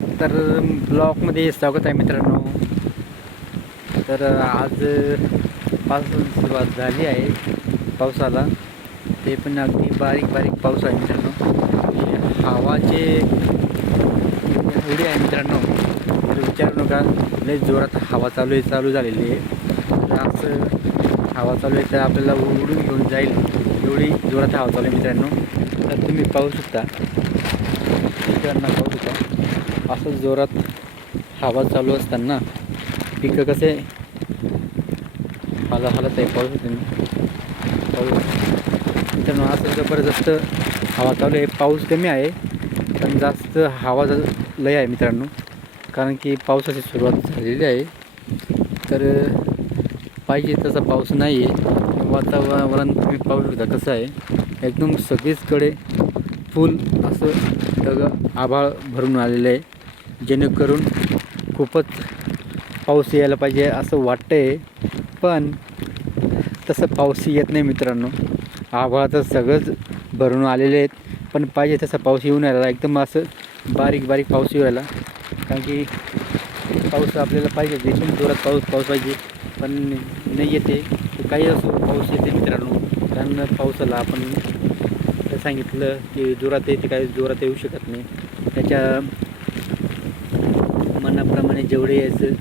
तर ब्लॉकमध्ये स्वागत आहे मित्रांनो. तर आज पासून सुरुवात झाली आहे पावसाला. ते पण अगदी बारीक बारीक पाऊस आहे मित्रांनो. हवाचे एवढी आहे मित्रांनो. तर विचारू नका लय जोरात हवा चालू आहे चालू झालेली आहे. तर असं हवा चालू आहे तर आपल्याला उडून घेऊन जाईल. एवढी जोरात हवा चालू आहे मित्रांनो. तर तुम्ही पाहू शकता मित्रांना पाहू शकता. असं जोरात हवा चालू असताना पिकं कसे हाला हालत आहे पाऊस तुम्ही. पाऊस मित्रांनो असं जबरदस्त हवा चालू आहे. पाऊस कमी आहे पण जास्त हवा लय आहे मित्रांनो. कारण की पावसाची सुरुवात झालेली आहे. तर पाहिजे तसा पाऊस नाही आहे वातावरण तुम्ही पाहू शकता कसं आहे. एकदम सगळीचकडे फुल असं सगळं आभाळ भरून आलेलं आहे. जेणेकरून खूपच पाऊस यायला पाहिजे असं वाटतं आहे पण तसं पाऊस येत नाही मित्रांनो. आभाळ तर सगळंच भरून आलेले आहेत. पण पाहिजे तसा पाऊस येऊन राहिला. एकदम असं बारीक बारीक पाऊस येऊ राहिला. कारण की पाऊस आपल्याला पाहिजे. देशून जोरात पाऊस पाऊस पाहिजे. पण नाही येते. काही असो पाऊस येते मित्रांनो. कारण पावसाला आपण सांगितलं की जोरात येते काही जोरात येऊ शकत नाही. त्याच्या मनाप्रमाणे जेवढे यायचं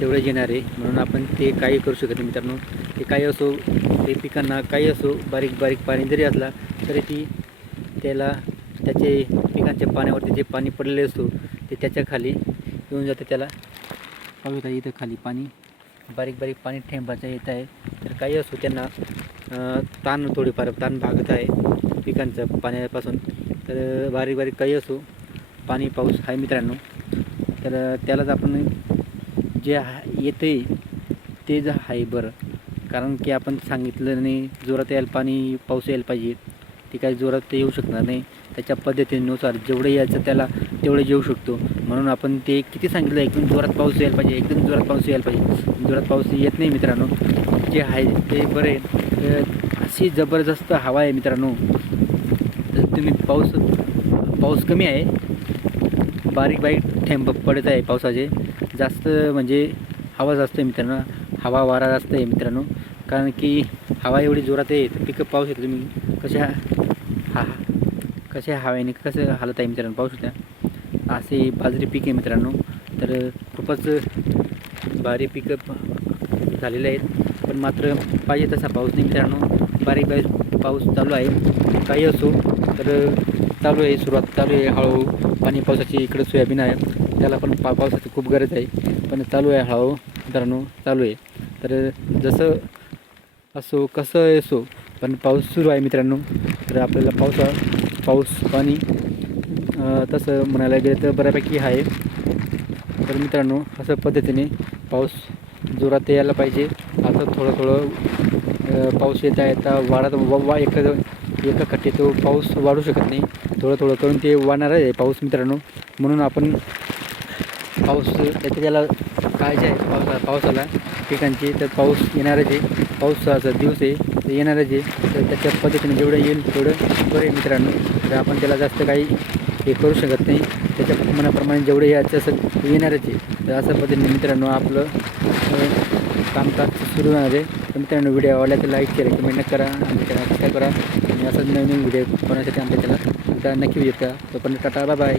तेवढं येणार आहे. म्हणून आपण ते काही करू शकत नाही मित्रांनो. ते काही असो ते पिकांना काही असो बारीक बारीक पाणी जरी असला तरी ती त्याला त्याचे पिकांच्या पाण्यावरती जे पाणी पडलेले असतो ते त्याच्याखाली येऊन जाते. त्याला पाहू शकता इथं खाली पाणी बारीक बारीक पाणी ठेंबाचं येत आहे. तर काही असो त्यांना ताण थोडीफार ताण भागत आहे पिकांचं पाण्यापासून. तर बारीक बारीक काही असो पाणी पाऊस आहे मित्रांनो. तर त्यालाच आपण जे आहे ते जे आहे बरं. कारण की आपण सांगितलं नाही जोरात यायला पाणी पाऊस यायला पाहिजे. ते काही जोरात ते येऊ शकणार नाही. त्याच्या पद्धतीनुसार जेवढं यायचं त्याला तेवढं येऊ शकतो. म्हणून आपण ते किती सांगितलं एकदम जोरात पाऊस यायला पाहिजे एकदम जोरात पाऊस यायला पाहिजे. जोरात पाऊस येत नाही मित्रांनो. जे आहे ते बरं. अशी जबरदस्त हवा आहे मित्रांनो. तुम्ही पाऊस पाऊस कमी आहे. बारीक बारीक थेंब पडत आहे पावसाचे. जास्त म्हणजे हवा जास्त आहे मित्रांनो. हवा वारा जास्त आहे मित्रांनो. कारण की हवा एवढी जोरात आहे तर पिकं पाहू शकता तुम्ही. कशा हा कशा हवेने कसं हालत आहे मित्रांनो पाहू शकता. असे बाजरी पीक आहे मित्रांनो. तर खूपच भारी पिकं झालेले आहेत. पण मात्र पाहिजे तसा पाऊस नाही मित्रांनो. बारीक बारीक पाऊस चालू आहे. काही असो तर चालू आहे सुरुवात चालू आहे हळूहळू. पाणी पावसाची इकडं सोयाबीन आहे. त्याला पण पा पावसाची खूप गरज आहे. पण चालू आहे हळूहळू. मित्रांनो चालू आहे. तर जसं असो कसं असो पण पाऊस सुरू आहे मित्रांनो. तर आपल्याला पावसा पाऊस पाणी तसं म्हणायला गेलं तर बऱ्यापैकी आहे. तर मित्रांनो असं पद्धतीने पाऊस जोरात यायला पाहिजे. आता थोडं थोडं पाऊस येता येता वाढत वा वा एका एका खट्टी तो पाऊस वाढू शकत नाही. थोडं थोडं करून ते वाढणार आहे पाऊस मित्रांनो. म्हणून आपण पाऊस त्याच्या त्याला काळजी आहे पावसा पावसाला पिकांची तर पाऊस येणारच आहे. पावसाचा दिवस आहे तर येणारच आहे. तर त्याच्या पद्धतीने जेवढं येईल तेवढं बरं आहे मित्रांनो. तर आपण त्याला जास्त काही हे करू शकत नाही. त्याच्या मनाप्रमाणे जेवढं यायचं असं ते येणारच आहे. तर अशा पद्धतीने मित्रांनो आपलं कामकाज सुरू होणार आहे. तर मित्रांनो व्हिडिओ आवडला तर लाईक करा कमेंट करा आमच्या चॅनल सबस्क्राईब करा. आणि असंच नवीन व्हिडिओ बनवण्यासाठी आमच्या चॅनल नक्की विजिट करा तोपर्यंत टाटा बाय